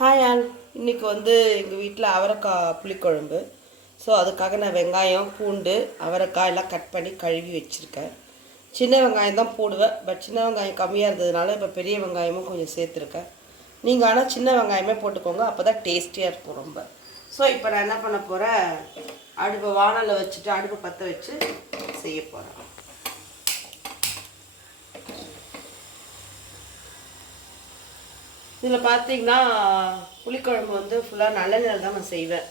Hi all. இன்றைக்கி எங்கள் வீட்டில் அவரைக்காய் புளிக்குழம்பு. ஸோ அதுக்காக நான் வெங்காயம், பூண்டு, அவரைக்காய் எல்லாம் கட் பண்ணி கழுவி வச்சுருக்கேன். சின்ன வெங்காயம் தான் போடுவேன், பட் சின்ன வெங்காயம் கம்மியாக இருந்ததுனால இப்போ பெரிய வெங்காயமும் கொஞ்சம் சேர்த்துருக்கேன். நீங்கள் ஆனால் சின்ன வெங்காயமே போட்டுக்கோங்க, அப்போ தான் டேஸ்டியாக இருக்கும் ரொம்ப. ஸோ இப்போ நான் என்ன பண்ண போகிறேன், அடுப்பை வானலில் வச்சுட்டு அடுப்பை பற்ற வச்சு செய்ய போகிறேன். இதில் பார்த்தீங்கன்னா புளிக்குழம்பு ஃபுல்லாக நல்லெண்ணெயில் தான் நான் செய்வேன்.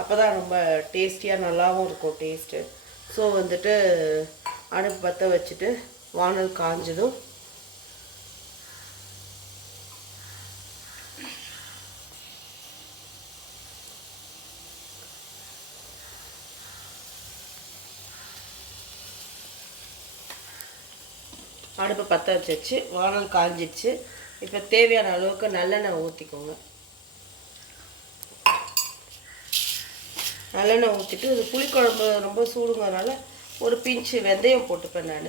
அப்போ தான் ரொம்ப டேஸ்டியாக நல்லாவும் இருக்கும் டேஸ்ட்டு. ஸோ அடுப்பு பற்ற வச்சுட்டு வானல் காஞ்சதும் அடுப்பு பற்ற வச்சு வானல் காஞ்சிடுச்சு. இப்போ தேவையான அளவுக்கு நல்லெண்ணெய் ஊற்றிக்கோங்க. நல்லெண்ணெய் ஊற்றிட்டு இது புளிக்குழம்பு ரொம்ப சூடுங்கிறதுனால ஒரு பிஞ்சு வெந்தயம் போட்டுப்பேன் நான்.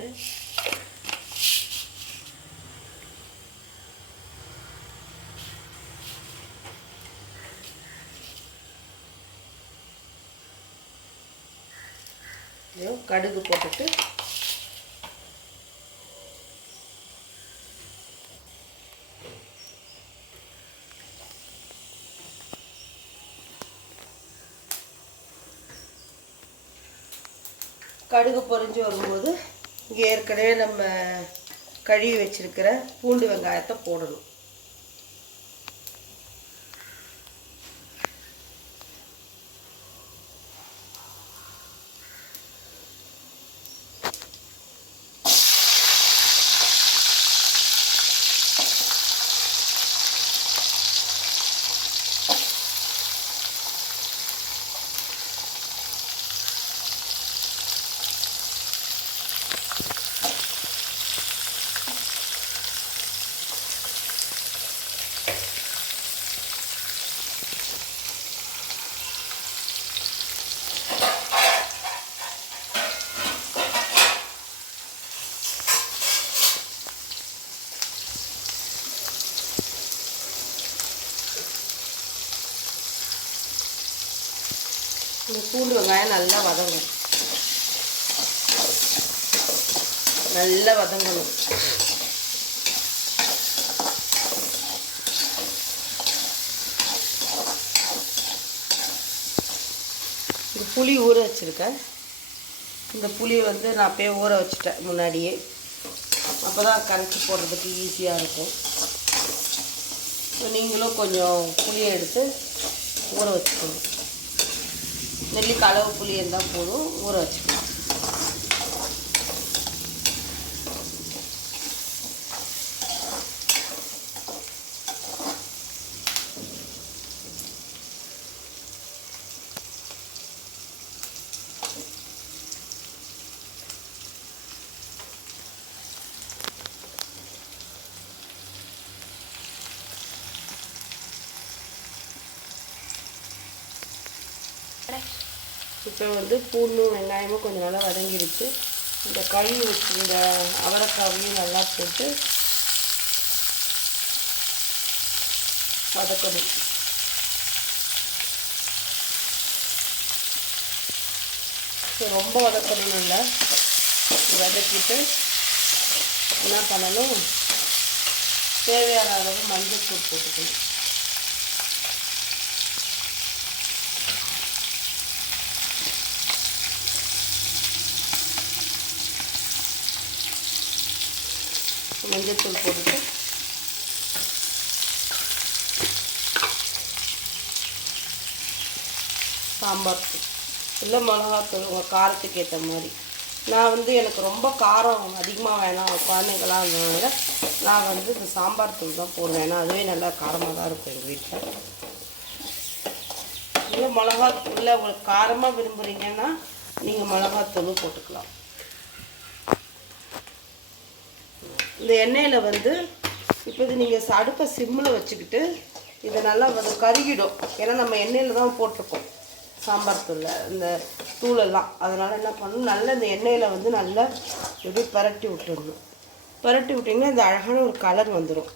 கடுகு போட்டுட்டு கடுகு பொரிஞ்சு வரும்போது இங்கே ஏற்கனவே நம்ம கழுவி வச்சிருக்கிற பூண்டு வெங்காயத்தை போடணும். இந்த பூண்டு வெங்காயம் நல்லா வதங்கணும். இந்த புளி ஊற வச்சுருக்கேன். இந்த புளியை நான் அப்பயே ஊற வச்சுட்டேன் முன்னாடியே. அப்போ தான் கரைச்சி போடுறதுக்கு ஈஸியாக இருக்கும். நீங்களும் கொஞ்சம் புளியை எடுத்து ஊற வச்சுக்கணும். நெல்லிக்காய் அளவு புளி இருந்தால் போதும், ஊற வச்சுக்கலாம். இப்போ பூண்டும் வெங்காயமும் கொஞ்சம் நல்லா வதங்கிடுச்சு. இந்த கழுவி வச்சுருந்த அவரைக்காவையும் நல்லா போட்டு வதக்கணும். ரொம்ப வதக்கணும் இல்லை, வதக்கிட்டு என்ன பண்ணணும், தேவையான அளவு மஞ்சள் தூள் போட்டுக்கணும். மஞ்சத்தூள் போட்டுட்டு சாம்பார் தூள் இல்லை மிளகாத்தூள் உங்கள் காரத்துக்கு ஏற்ற மாதிரி. நான் எனக்கு ரொம்ப காரம் அதிகமாக வேணாம் குழந்தைங்களாம் இருந்ததுனால நான் இந்த சாம்பார் தூள் தான் போடுவேன். ஏன்னா அதுவே நல்லா காரமாக தான் இருக்கும் எங்கள் வீட்டில். இல்லை மிளகாத்தூள் உங்களுக்கு காரமாக விரும்புகிறீங்கன்னா நீங்கள் மிளகாத்தூளும் போட்டுக்கலாம். இந்த எண்ணெயில் இப்போ இது நீங்கள் அடுப்பை சிம்மில் வச்சுக்கிட்டு இதை நல்லா கருகிடும். ஏன்னா நம்ம எண்ணெயில் தான் போட்டிருக்கோம் சாம்பார் தூளில் இந்த தூளெல்லாம். அதனால் என்ன பண்ணணும், நல்லா இந்த எண்ணெயில் நல்லா எப்படி பரட்டி விட்டுடணும். பரட்டி விட்டிங்கன்னா இந்த அழகான ஒரு கலர் வந்துடும்.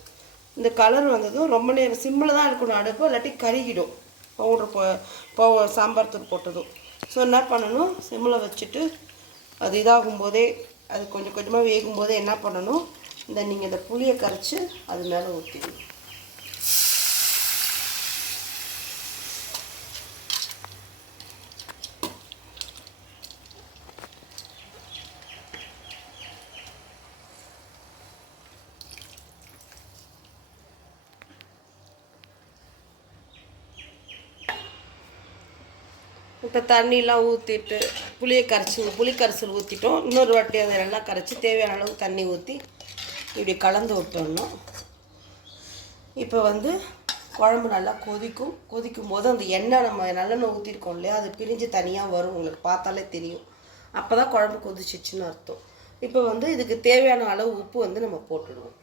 இந்த கலர் வந்ததும் ரொம்ப நேரம் சிம்மில் தான் இருக்கணும் அடுப்பு, இல்லாட்டி கருகிடும் பவுடர் சாம்பார் தூள் போட்டதும். ஸோ என்ன பண்ணணும், சிம்மில் வச்சுட்டு அது இதாகும்போதே அது கொஞ்சம் கொஞ்சமாக வேகும்போதே என்ன பண்ணணும், நீங்கள் இந்த புளியை கரைச்சி அது மேலே ஊற்றிடணும். இப்போ தண்ணியெலாம் ஊற்றிட்டு புளி கரைசல் ஊற்றிட்டோம். இன்னொரு வாட்டி அதை நல்லா கரைச்சி தேவையான அளவு தண்ணி ஊற்றி இப்படி கலந்து விட்டோம்னா இப்போ குழம்பு நல்லா கொதிக்கும் போது அந்த எண்ணெய் நம்ம நல்லெண்ணெய் ஊற்றிருக்கோம் இல்லையா, அது பிரிஞ்சு தனியாக வரும். உங்களுக்கு பார்த்தாலே தெரியும். அப்போ தான் குழம்பு கொதிச்சிச்சுன்னு அர்த்தம். இப்போ இதுக்கு தேவையான அளவு உப்பு நம்ம போட்டுடுவோம்.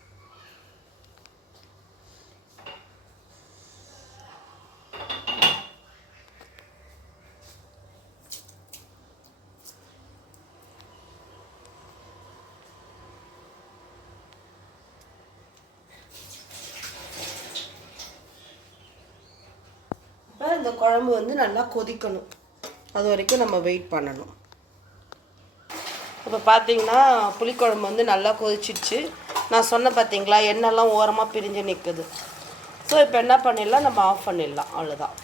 இந்த குழம்பு நல்லா கொதிக்கணும், அது வரைக்கும் நம்ம வெயிட் பண்ணணும். இப்போ பார்த்தீங்கன்னா புளிக்குழம்பு நல்லா கொதிச்சிடுச்சு. நான் சொன்னேன் பார்த்தீங்களா, எண்ணெய்லாம் ஓரமாக பிரிஞ்சு நிற்குது. ஸோ இப்போ என்ன பண்ணிடலாம், நம்ம ஆஃப் பண்ணிடலாம். அவ்வளோதான்.